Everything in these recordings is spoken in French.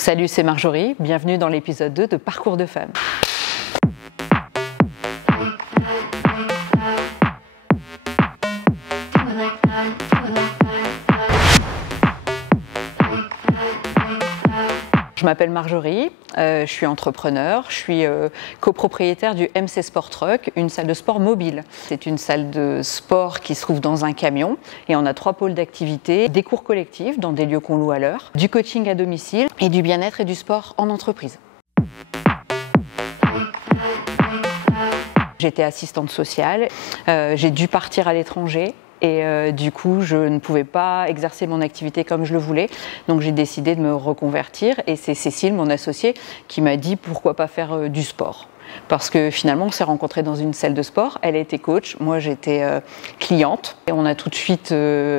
Salut, c'est Marjorie, bienvenue dans l'épisode 2 de Parcours de femme. Je m'appelle Marjorie, je suis entrepreneur, je suis copropriétaire du MC Sport Truck, une salle de sport mobile. C'est une salle de sport qui se trouve dans un camion et on a 3 pôles d'activité, des cours collectifs dans des lieux qu'on loue à l'heure, du coaching à domicile et du bien-être et du sport en entreprise. J'étais assistante sociale, j'ai dû partir à l'étranger. Et du coup, je ne pouvais pas exercer mon activité comme je le voulais. Donc j'ai décidé de me reconvertir. Et c'est Cécile, mon associée, qui m'a dit pourquoi pas faire du sport. Parce que finalement, on s'est rencontrés dans une salle de sport. Elle était coach, moi j'étais cliente. Et on a tout de suite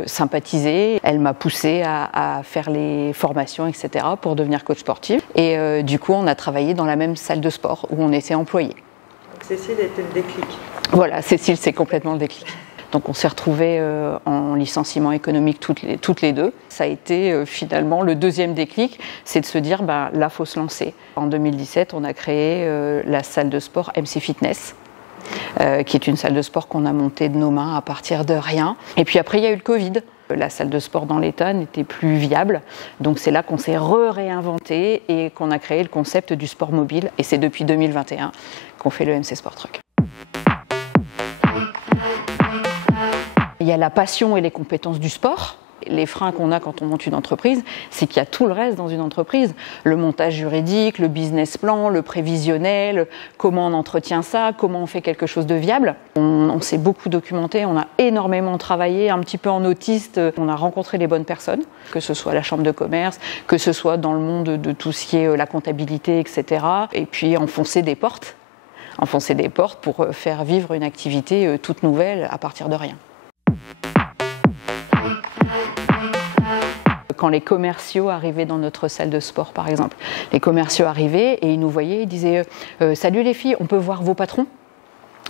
sympathisé. Elle m'a poussée à faire les formations, etc. pour devenir coach sportive. Et du coup, on a travaillé dans la même salle de sport où on était employés. Donc Cécile était le déclic. Voilà, Cécile, c'est complètement le déclic. Donc on s'est retrouvés en licenciement économique toutes les deux. Ça a été finalement le deuxième déclic, c'est de se dire là, il faut se lancer. En 2017, on a créé la salle de sport MC Fitness, qui est une salle de sport qu'on a montée de nos mains à partir de rien. Et puis après, il y a eu le Covid. La salle de sport dans l'État n'était plus viable. Donc c'est là qu'on s'est réinventé et qu'on a créé le concept du sport mobile. Et c'est depuis 2021 qu'on fait le MC Sport Truck. Il y a la passion et les compétences du sport. Les freins qu'on a quand on monte une entreprise, c'est qu'il y a tout le reste dans une entreprise. Le montage juridique, le business plan, le prévisionnel, comment on entretient ça, comment on fait quelque chose de viable. On s'est beaucoup documenté, on a énormément travaillé, un petit peu en autiste. On a rencontré les bonnes personnes, que ce soit la chambre de commerce, que ce soit dans le monde de tout ce qui est la comptabilité, etc. Et puis enfoncer des portes pour faire vivre une activité toute nouvelle à partir de rien. Quand les commerciaux arrivaient dans notre salle de sport, par exemple, les commerciaux arrivaient et ils nous voyaient, ils disaient « Salut les filles, on peut voir vos patrons ?»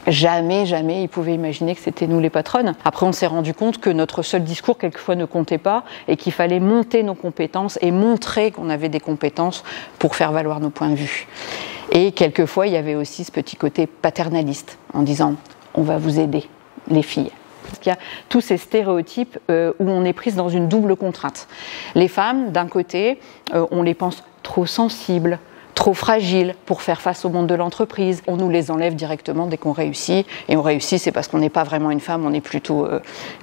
Jamais ils pouvaient imaginer que c'était nous les patronnes. Après, on s'est rendu compte que notre seul discours, quelquefois, ne comptait pas et qu'il fallait monter nos compétences et montrer qu'on avait des compétences pour faire valoir nos points de vue. Et quelquefois, il y avait aussi ce petit côté paternaliste en disant « On va vous aider, les filles ». Parce qu'il y a tous ces stéréotypes où on est prise dans une double contrainte. Les femmes, d'un côté, on les pense trop sensibles, trop fragiles pour faire face au monde de l'entreprise. On nous les enlève directement dès qu'on réussit. Et on réussit, c'est parce qu'on n'est pas vraiment une femme, on est plutôt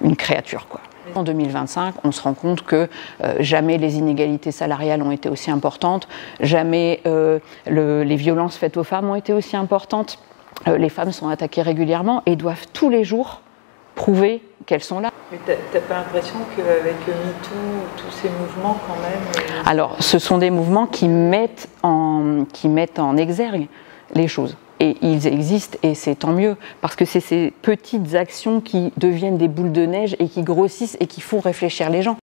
une créature, quoi. En 2025, on se rend compte que jamais les inégalités salariales ont été aussi importantes, jamais les violences faites aux femmes ont été aussi importantes. Les femmes sont attaquées régulièrement et doivent tous les jours prouver qu'elles sont là. Mais t'as pas l'impression qu'avec MeToo, tous ces mouvements quand même... Alors, ce sont des mouvements qui mettent en exergue les choses. Et ils existent et c'est tant mieux, parce que c'est ces petites actions qui deviennent des boules de neige et qui grossissent et qui font réfléchir les gens.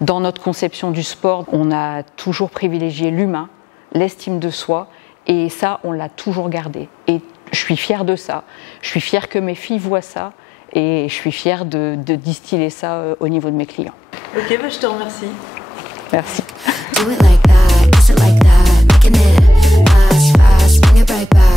Dans notre conception du sport, on a toujours privilégié l'humain, l'estime de soi, et ça, on l'a toujours gardé. Et je suis fière de ça. Je suis fière que mes filles voient ça et je suis fière de distiller ça au niveau de mes clients. Ok, je te remercie. Merci. Do it like that, kiss it like that, making it fast, fast, bring it right back.